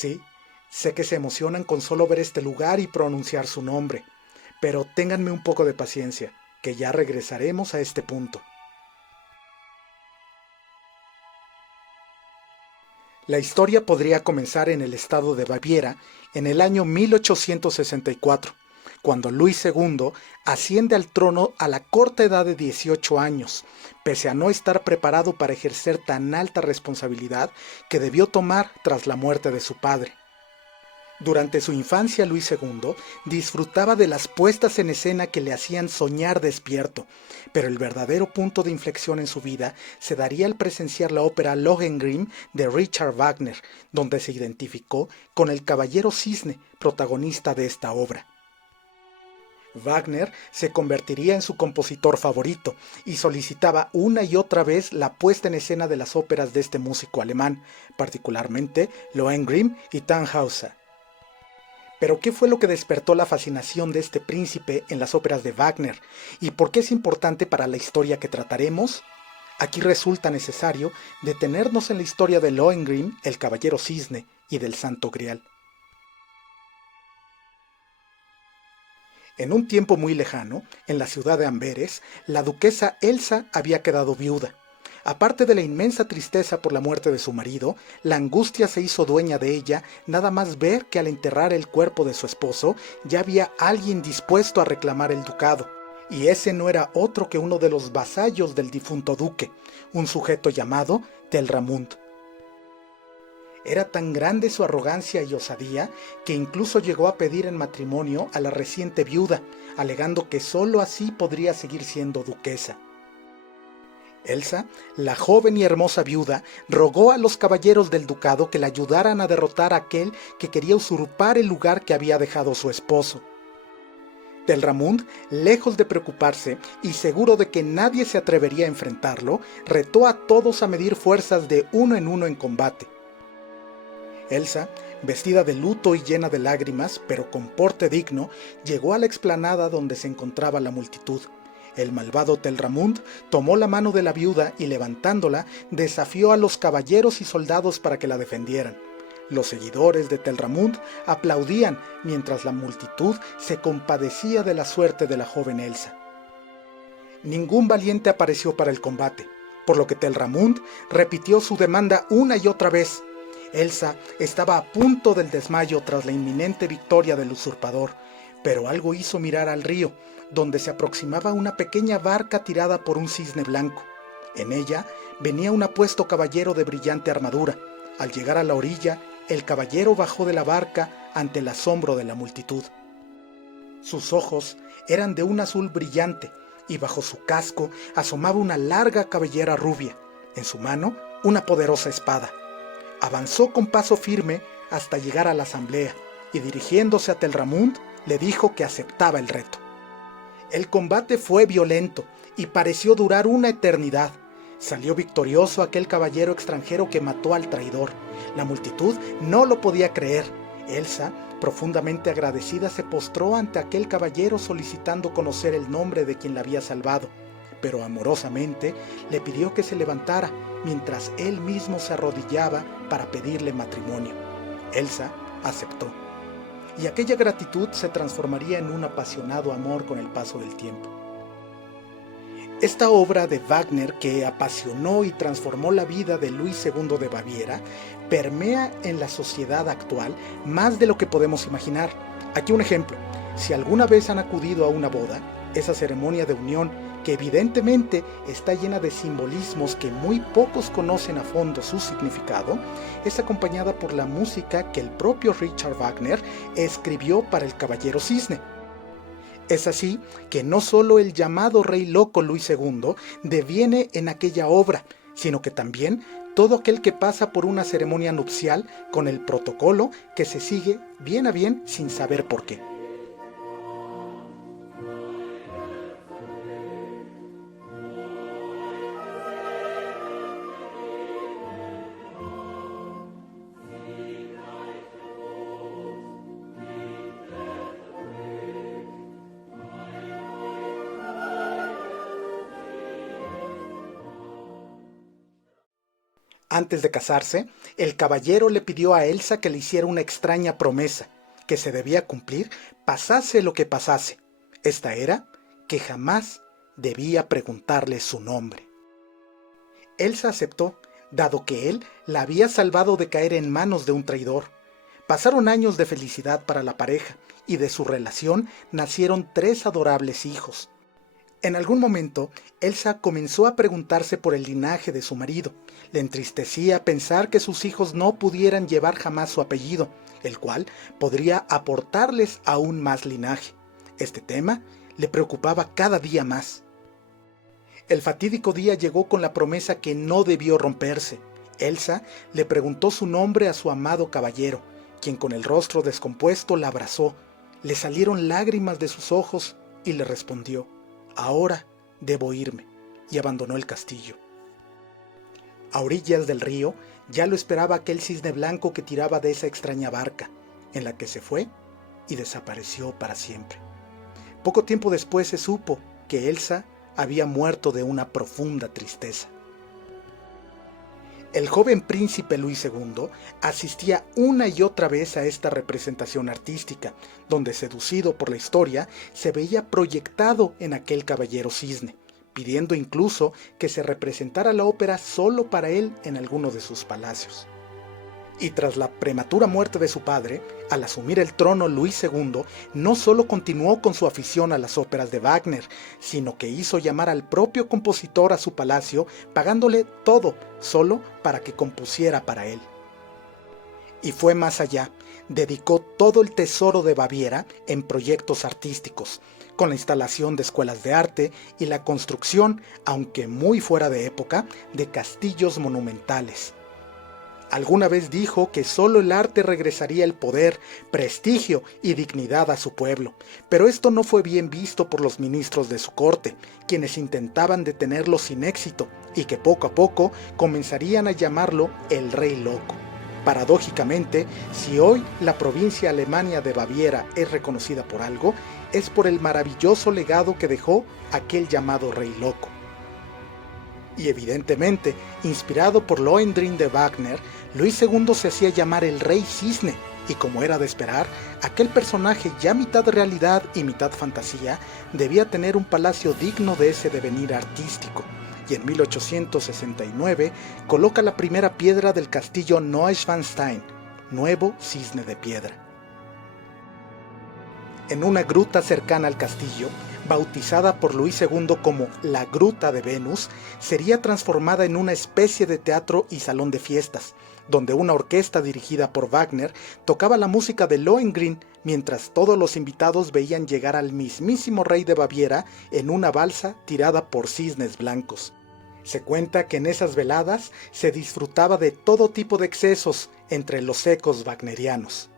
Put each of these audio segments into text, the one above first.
Sí, sé que se emocionan con solo ver este lugar y pronunciar su nombre, pero ténganme un poco de paciencia, que ya regresaremos a este punto. La historia podría comenzar en el estado de Baviera en el año 1864, cuando Luis II asciende al trono a la corta edad de 18 años, pese a no estar preparado para ejercer tan alta responsabilidad que debió tomar tras la muerte de su padre. Durante su infancia, Luis II disfrutaba de las puestas en escena que le hacían soñar despierto, pero el verdadero punto de inflexión en su vida se daría al presenciar la ópera Lohengrin de Richard Wagner, donde se identificó con el Caballero Cisne, protagonista de esta obra. Wagner se convertiría en su compositor favorito y solicitaba una y otra vez la puesta en escena de las óperas de este músico alemán, particularmente Lohengrin y Tannhäuser. Pero ¿qué fue lo que despertó la fascinación de este príncipe en las óperas de Wagner? ¿Y por qué es importante para la historia que trataremos? Aquí resulta necesario detenernos en la historia de Lohengrin, el Caballero Cisne, y del Santo Grial. En un tiempo muy lejano, en la ciudad de Amberes, la duquesa Elsa había quedado viuda. Aparte de la inmensa tristeza por la muerte de su marido, la angustia se hizo dueña de ella nada más ver que al enterrar el cuerpo de su esposo ya había alguien dispuesto a reclamar el ducado. Y ese no era otro que uno de los vasallos del difunto duque, un sujeto llamado Telramund. Era tan grande su arrogancia y osadía que incluso llegó a pedir en matrimonio a la reciente viuda, alegando que sólo así podría seguir siendo duquesa. Elsa, la joven y hermosa viuda, rogó a los caballeros del ducado que la ayudaran a derrotar a aquel que quería usurpar el lugar que había dejado su esposo. Telramund, lejos de preocuparse y seguro de que nadie se atrevería a enfrentarlo, retó a todos a medir fuerzas de uno en combate. Elsa, vestida de luto y llena de lágrimas, pero con porte digno, llegó a la explanada donde se encontraba la multitud. El malvado Telramund tomó la mano de la viuda y levantándola, desafió a los caballeros y soldados para que la defendieran. Los seguidores de Telramund aplaudían mientras la multitud se compadecía de la suerte de la joven Elsa. Ningún valiente apareció para el combate, por lo que Telramund repitió su demanda una y otra vez. Elsa estaba a punto del desmayo tras la inminente victoria del usurpador, pero algo hizo mirar al río, donde se aproximaba una pequeña barca tirada por un cisne blanco. En ella venía un apuesto caballero de brillante armadura. Al llegar a la orilla, el caballero bajó de la barca ante el asombro de la multitud. Sus ojos eran de un azul brillante y bajo su casco asomaba una larga cabellera rubia. En su mano, una poderosa espada. Avanzó con paso firme hasta llegar a la asamblea y dirigiéndose a Telramund le dijo que aceptaba el reto. El combate fue violento y pareció durar una eternidad. Salió victorioso aquel caballero extranjero que mató al traidor. La multitud no lo podía creer. Elsa, profundamente agradecida, se postró ante aquel caballero solicitando conocer el nombre de quien la había salvado, pero amorosamente le pidió que se levantara mientras él mismo se arrodillaba para pedirle matrimonio. Elsa aceptó, y aquella gratitud se transformaría en un apasionado amor con el paso del tiempo. Esta obra de Wagner, que apasionó y transformó la vida de Luis II de Baviera, permea en la sociedad actual más de lo que podemos imaginar. Aquí un ejemplo: si alguna vez han acudido a una boda, esa ceremonia de unión, que evidentemente está llena de simbolismos que muy pocos conocen a fondo su significado, es acompañada por la música que el propio Richard Wagner escribió para el Caballero Cisne. Es así que no solo el llamado Rey Loco Luis II deviene en aquella obra, sino que también todo aquel que pasa por una ceremonia nupcial con el protocolo que se sigue bien a bien sin saber por qué. Antes de casarse, el caballero le pidió a Elsa que le hiciera una extraña promesa, que se debía cumplir pasase lo que pasase. Esta era que jamás debía preguntarle su nombre. Elsa aceptó, dado que él la había salvado de caer en manos de un traidor. Pasaron años de felicidad para la pareja, y de su relación nacieron 3 adorables hijos. En algún momento, Elsa comenzó a preguntarse por el linaje de su marido. Le entristecía pensar que sus hijos no pudieran llevar jamás su apellido, el cual podría aportarles aún más linaje. Este tema le preocupaba cada día más. El fatídico día llegó con la promesa que no debió romperse. Elsa le preguntó su nombre a su amado caballero, quien con el rostro descompuesto la abrazó. Le salieron lágrimas de sus ojos y le respondió: «Ahora debo irme», y abandonó el castillo. A orillas del río ya lo esperaba aquel cisne blanco que tiraba de esa extraña barca, en la que se fue y desapareció para siempre. Poco tiempo después se supo que Elsa había muerto de una profunda tristeza. El joven príncipe Luis II asistía una y otra vez a esta representación artística, donde, seducido por la historia, se veía proyectado en aquel caballero cisne, pidiendo incluso que se representara la ópera solo para él en alguno de sus palacios. Y tras la prematura muerte de su padre, al asumir el trono Luis II, no solo continuó con su afición a las óperas de Wagner, sino que hizo llamar al propio compositor a su palacio, pagándole todo solo para que compusiera para él. Y fue más allá, dedicó todo el tesoro de Baviera en proyectos artísticos, con la instalación de escuelas de arte y la construcción, aunque muy fuera de época, de castillos monumentales. Alguna vez dijo que solo el arte regresaría el poder, prestigio y dignidad a su pueblo, pero esto no fue bien visto por los ministros de su corte, quienes intentaban detenerlo sin éxito y que poco a poco comenzarían a llamarlo el Rey Loco. Paradójicamente, si hoy la provincia alemana de Baviera es reconocida por algo, es por el maravilloso legado que dejó aquel llamado Rey Loco. Y evidentemente, inspirado por Lohengrin de Wagner, Luis II se hacía llamar el Rey Cisne, y como era de esperar, aquel personaje ya mitad realidad y mitad fantasía debía tener un palacio digno de ese devenir artístico, y en 1869 coloca la primera piedra del castillo Neuschwanstein, nuevo cisne de piedra. En una gruta cercana al castillo, bautizada por Luis II como la Gruta de Venus, sería transformada en una especie de teatro y salón de fiestas, donde una orquesta dirigida por Wagner tocaba la música de Lohengrin, mientras todos los invitados veían llegar al mismísimo rey de Baviera en una balsa tirada por cisnes blancos. Se cuenta que en esas veladas se disfrutaba de todo tipo de excesos entre los ecos wagnerianos.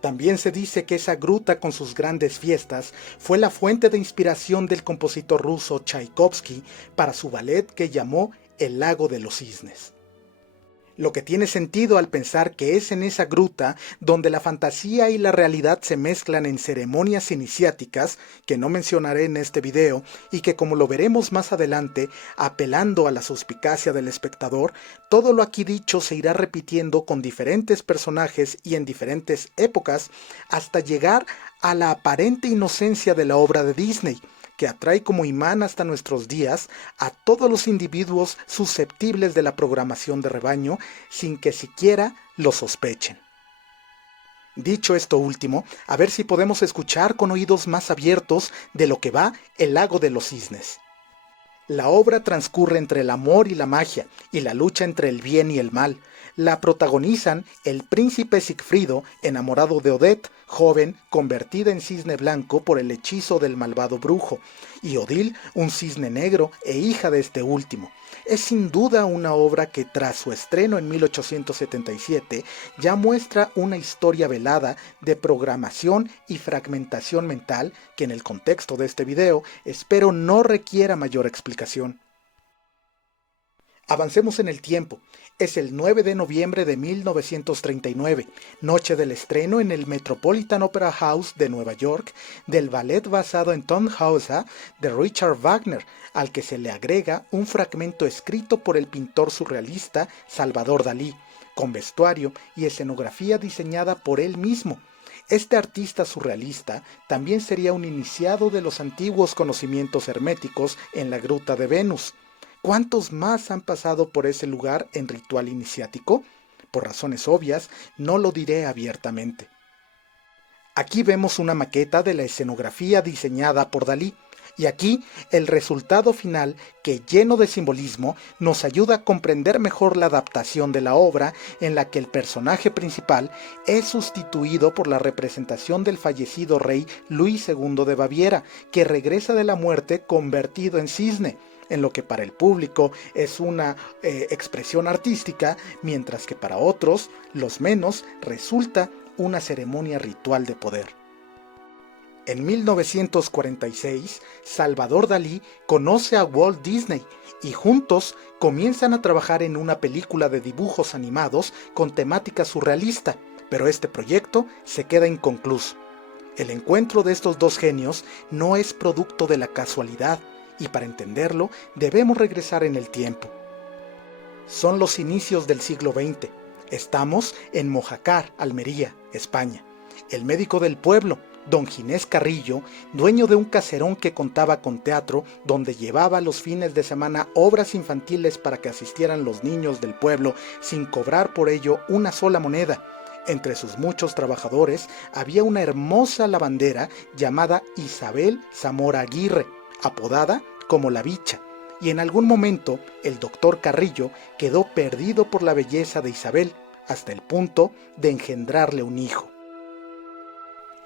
También se dice que esa gruta con sus grandes fiestas fue la fuente de inspiración del compositor ruso Tchaikovsky para su ballet que llamó El Lago de los Cisnes. Lo que tiene sentido al pensar que es en esa gruta donde la fantasía y la realidad se mezclan en ceremonias iniciáticas, que no mencionaré en este video, y que, como lo veremos más adelante, apelando a la suspicacia del espectador, todo lo aquí dicho se irá repitiendo con diferentes personajes y en diferentes épocas, hasta llegar a la aparente inocencia de la obra de Disney, que atrae como imán hasta nuestros días a todos los individuos susceptibles de la programación de rebaño sin que siquiera lo sospechen. Dicho esto último, a ver si podemos escuchar con oídos más abiertos de lo que va El Lago de los Cisnes. La obra transcurre entre el amor y la magia, y la lucha entre el bien y el mal. La protagonizan el príncipe Sigfrido, enamorado de Odette, joven, convertida en cisne blanco por el hechizo del malvado brujo, y Odile, un cisne negro e hija de este último. Es sin duda una obra que tras su estreno en 1877 ya muestra una historia velada de programación y fragmentación mental que en el contexto de este video espero no requiera mayor explicación. Avancemos en el tiempo. Es el 9 de noviembre de 1939, noche del estreno en el Metropolitan Opera House de Nueva York del ballet basado en Tannhäuser de Richard Wagner, al que se le agrega un fragmento escrito por el pintor surrealista Salvador Dalí, con vestuario y escenografía diseñada por él mismo. Este artista surrealista también sería un iniciado de los antiguos conocimientos herméticos en la Gruta de Venus. ¿Cuántos más han pasado por ese lugar en ritual iniciático? Por razones obvias, no lo diré abiertamente. Aquí vemos una maqueta de la escenografía diseñada por Dalí, y aquí el resultado final, que lleno de simbolismo, nos ayuda a comprender mejor la adaptación de la obra, en la que el personaje principal es sustituido por la representación del fallecido rey Luis II de Baviera, que regresa de la muerte convertido en cisne, en lo que para el público es una expresión artística, mientras que para otros, los menos, resulta una ceremonia ritual de poder. En 1946, Salvador Dalí conoce a Walt Disney y juntos comienzan a trabajar en una película de dibujos animados con temática surrealista, pero este proyecto se queda inconcluso. El encuentro de estos dos genios no es producto de la casualidad, y para entenderlo debemos regresar en el tiempo. Son los inicios del siglo XX. Estamos en Mojácar, Almería, España. El médico del pueblo, don Ginés Carrillo, dueño de un caserón que contaba con teatro, donde llevaba los fines de semana obras infantiles para que asistieran los niños del pueblo sin cobrar por ello una sola moneda. Entre sus muchos trabajadores había una hermosa lavandera llamada Isabel Zamora Aguirre, apodada como la Bicha, y en algún momento el doctor Carrillo quedó perdido por la belleza de Isabel, hasta el punto de engendrarle un hijo.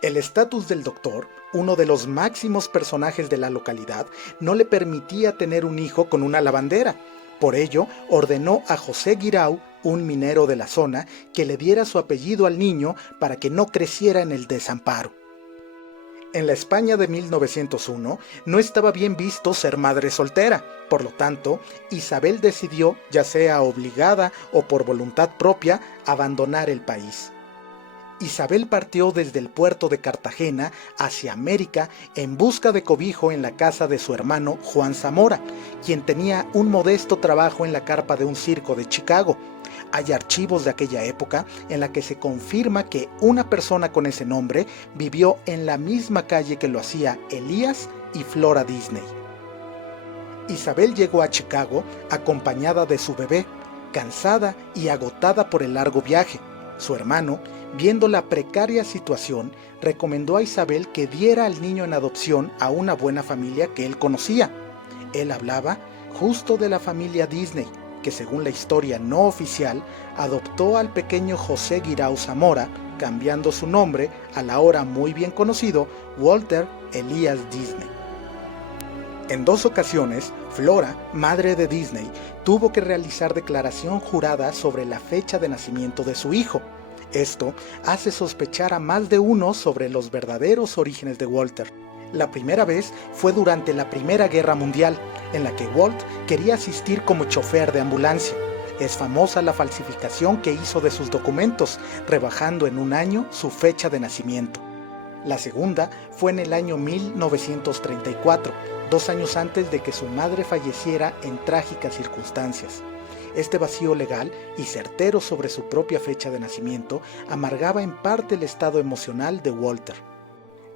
El estatus del doctor, uno de los máximos personajes de la localidad, no le permitía tener un hijo con una lavandera. Por ello, ordenó a José Guirao, un minero de la zona, que le diera su apellido al niño para que no creciera en el desamparo. En la España de 1901 no estaba bien visto ser madre soltera, por lo tanto, Isabel decidió, ya sea obligada o por voluntad propia, abandonar el país. Isabel partió desde el puerto de Cartagena hacia América en busca de cobijo en la casa de su hermano Juan Zamora, quien tenía un modesto trabajo en la carpa de un circo de Chicago. Hay archivos de aquella época en la que se confirma que una persona con ese nombre vivió en la misma calle que lo hacía Elías y Flora Disney. Isabel llegó a Chicago acompañada de su bebé, cansada y agotada por el largo viaje. Su hermano, viendo la precaria situación, recomendó a Isabel que diera al niño en adopción a una buena familia que él conocía. Él hablaba justo de la familia Disney, que según la historia no oficial, adoptó al pequeño José Guirao Zamora, cambiando su nombre al ahora muy bien conocido Walter Elias Disney. En 2 ocasiones, Flora, madre de Disney, tuvo que realizar declaración jurada sobre la fecha de nacimiento de su hijo. Esto hace sospechar a más de uno sobre los verdaderos orígenes de Walter. La primera vez fue durante la Primera Guerra Mundial, en la que Walt quería asistir como chofer de ambulancia. Es famosa la falsificación que hizo de sus documentos, rebajando en un año su fecha de nacimiento. La segunda fue en el año 1934, 2 años antes de que su madre falleciera en trágicas circunstancias. Este vacío legal y certero sobre su propia fecha de nacimiento amargaba en parte el estado emocional de Walter.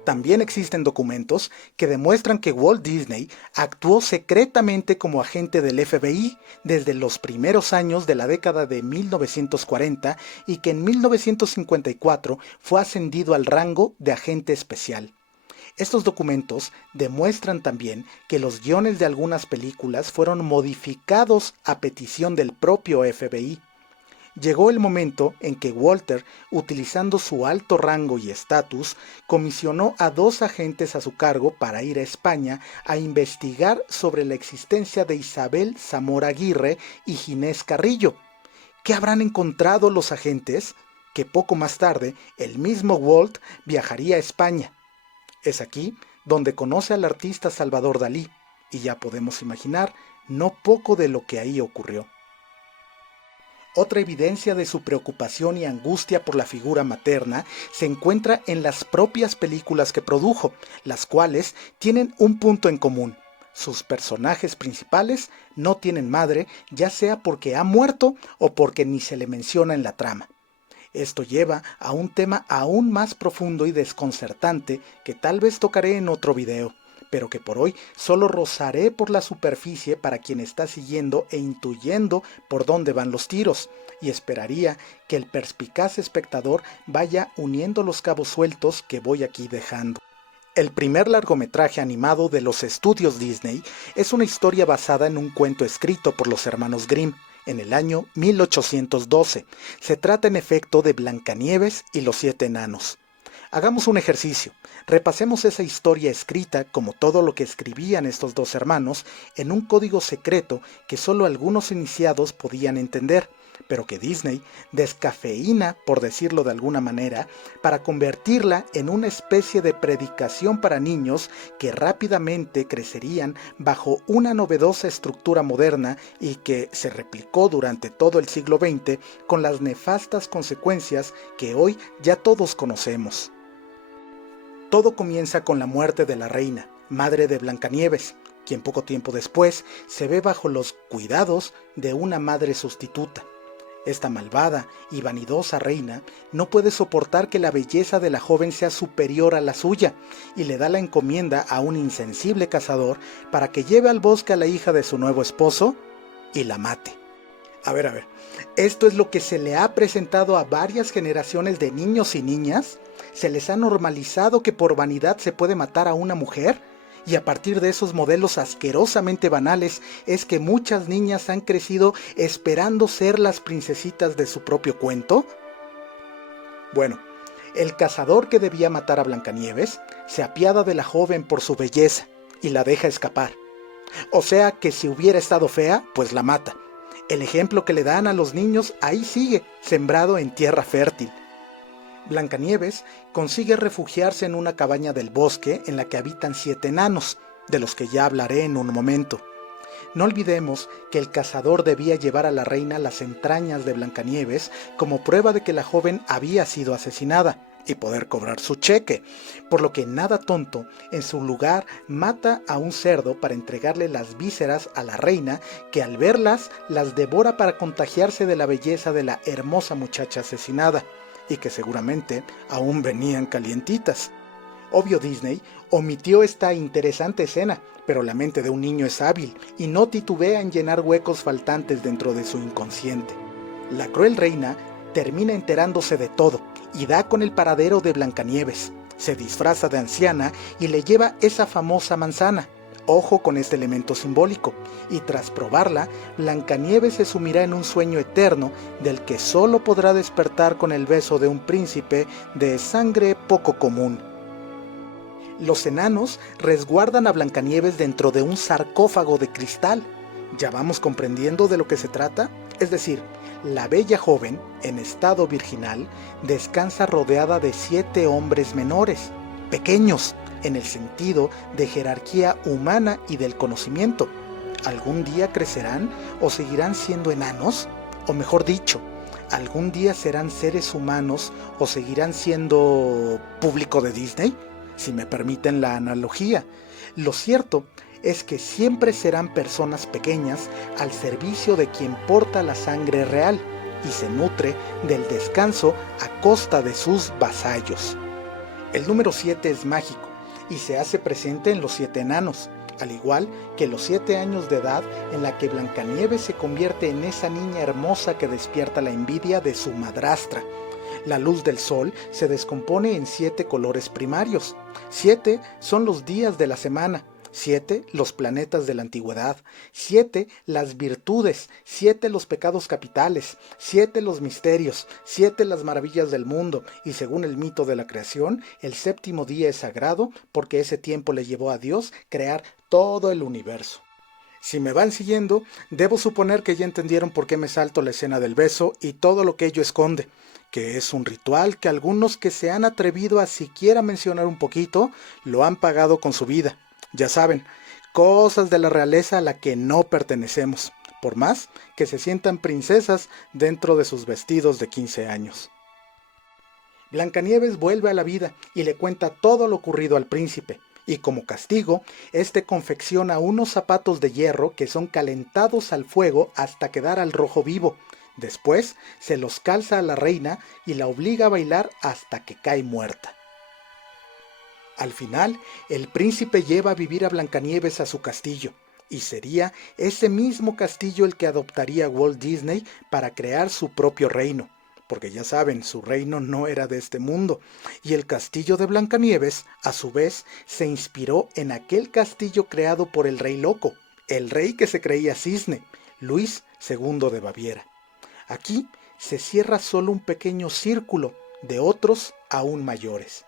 También existen documentos que demuestran que Walt Disney actuó secretamente como agente del FBI desde los primeros años de la década de 1940 y que en 1954 fue ascendido al rango de agente especial. Estos documentos demuestran también que los guiones de algunas películas fueron modificados a petición del propio FBI. Llegó el momento en que Walter, utilizando su alto rango y estatus, comisionó a 2 agentes a su cargo para ir a España a investigar sobre la existencia de Isabel Zamora Aguirre y Ginés Carrillo. ¿Qué habrán encontrado los agentes? Que poco más tarde el mismo Walt viajaría a España. Es aquí donde conoce al artista Salvador Dalí, y ya podemos imaginar no poco de lo que ahí ocurrió. Otra evidencia de su preocupación y angustia por la figura materna se encuentra en las propias películas que produjo, las cuales tienen un punto en común. Sus personajes principales no tienen madre, ya sea porque ha muerto o porque ni se le menciona en la trama. Esto lleva a un tema aún más profundo y desconcertante que tal vez tocaré en otro video, pero que por hoy solo rozaré por la superficie para quien está siguiendo e intuyendo por dónde van los tiros, y esperaría que el perspicaz espectador vaya uniendo los cabos sueltos que voy aquí dejando. El primer largometraje animado de los estudios Disney es una historia basada en un cuento escrito por los hermanos Grimm en el año 1812. Se trata en efecto de Blancanieves y los 7 enanos. Hagamos un ejercicio. Repasemos esa historia escrita, como todo lo que escribían estos dos hermanos, en un código secreto que solo algunos iniciados podían entender, pero que Disney descafeína, por decirlo de alguna manera, para convertirla en una especie de predicación para niños que rápidamente crecerían bajo una novedosa estructura moderna y que se replicó durante todo el siglo XX con las nefastas consecuencias que hoy ya todos conocemos. Todo comienza con la muerte de la reina, madre de Blancanieves, quien poco tiempo después se ve bajo los cuidados de una madre sustituta. Esta malvada y vanidosa reina no puede soportar que la belleza de la joven sea superior a la suya y le da la encomienda a un insensible cazador para que lleve al bosque a la hija de su nuevo esposo y la mate. A ver, ¿esto es lo que se le ha presentado a varias generaciones de niños y niñas? ¿Se les ha normalizado que por vanidad se puede matar a una mujer? Y a partir de esos modelos asquerosamente banales es que muchas niñas han crecido esperando ser las princesitas de su propio cuento. Bueno, el cazador que debía matar a Blancanieves se apiada de la joven por su belleza y la deja escapar. O sea que si hubiera estado fea, pues la mata. El ejemplo que le dan a los niños ahí sigue, sembrado en tierra fértil. Blancanieves consigue refugiarse en una cabaña del bosque en la que habitan 7 enanos, de los que ya hablaré en un momento. No olvidemos que el cazador debía llevar a la reina las entrañas de Blancanieves como prueba de que la joven había sido asesinada y poder cobrar su cheque, por lo que nada tonto, en su lugar mata a un cerdo para entregarle las vísceras a la reina, que al verlas las devora para contagiarse de la belleza de la hermosa muchacha asesinada, y que seguramente aún venían calientitas. Obvio, Disney omitió esta interesante escena, pero la mente de un niño es hábil y no titubea en llenar huecos faltantes dentro de su inconsciente. La cruel reina termina enterándose de todo y da con el paradero de Blancanieves. Se disfraza de anciana y le lleva esa famosa manzana. Ojo con este elemento simbólico, y tras probarla, Blancanieves se sumirá en un sueño eterno del que solo podrá despertar con el beso de un príncipe de sangre poco común. Los enanos resguardan a Blancanieves dentro de un sarcófago de cristal. ¿Ya vamos comprendiendo de lo que se trata? Es decir, la bella joven, en estado virginal, descansa rodeada de 7 hombres menores, pequeños, en el sentido de jerarquía humana y del conocimiento. ¿Algún día crecerán o seguirán siendo enanos? O mejor dicho, ¿algún día serán seres humanos o seguirán siendo público de Disney? Si me permiten la analogía. Lo cierto es que siempre serán personas pequeñas al servicio de quien porta la sangre real y se nutre del descanso a costa de sus vasallos. El número 7 es mágico y se hace presente en los 7 enanos, al igual que los 7 años de edad en la que Blancanieves se convierte en esa niña hermosa que despierta la envidia de su madrastra. La luz del sol se descompone en 7 colores primarios. 7 son los días de la semana, 7 los planetas de la antigüedad, 7 las virtudes, 7 los pecados capitales, 7 los misterios, 7 las maravillas del mundo, y según el mito de la creación, el 7º día es sagrado porque ese tiempo le llevó a Dios crear todo el universo. Si me van siguiendo, debo suponer que ya entendieron por qué me salto la escena del beso y todo lo que ello esconde, que es un ritual que algunos que se han atrevido a siquiera mencionar un poquito, lo han pagado con su vida. Ya saben, cosas de la realeza a la que no pertenecemos, por más que se sientan princesas dentro de sus vestidos de 15 años. Blancanieves vuelve a la vida y le cuenta todo lo ocurrido al príncipe, y como castigo, este confecciona unos zapatos de hierro que son calentados al fuego hasta quedar al rojo vivo. Después se los calza a la reina y la obliga a bailar hasta que cae muerta. Al final, el príncipe lleva a vivir a Blancanieves a su castillo, y sería ese mismo castillo el que adoptaría Walt Disney para crear su propio reino, porque ya saben, su reino no era de este mundo, y el castillo de Blancanieves, a su vez, se inspiró en aquel castillo creado por el rey loco, el rey que se creía cisne, Luis II de Baviera. Aquí se cierra solo un pequeño círculo de otros aún mayores.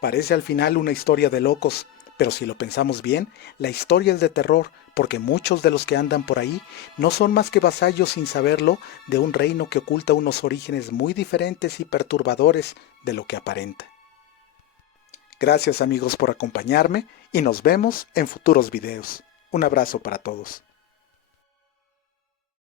Parece al final una historia de locos, pero si lo pensamos bien, la historia es de terror, porque muchos de los que andan por ahí no son más que vasallos sin saberlo de un reino que oculta unos orígenes muy diferentes y perturbadores de lo que aparenta. Gracias amigos por acompañarme y nos vemos en futuros videos. Un abrazo para todos.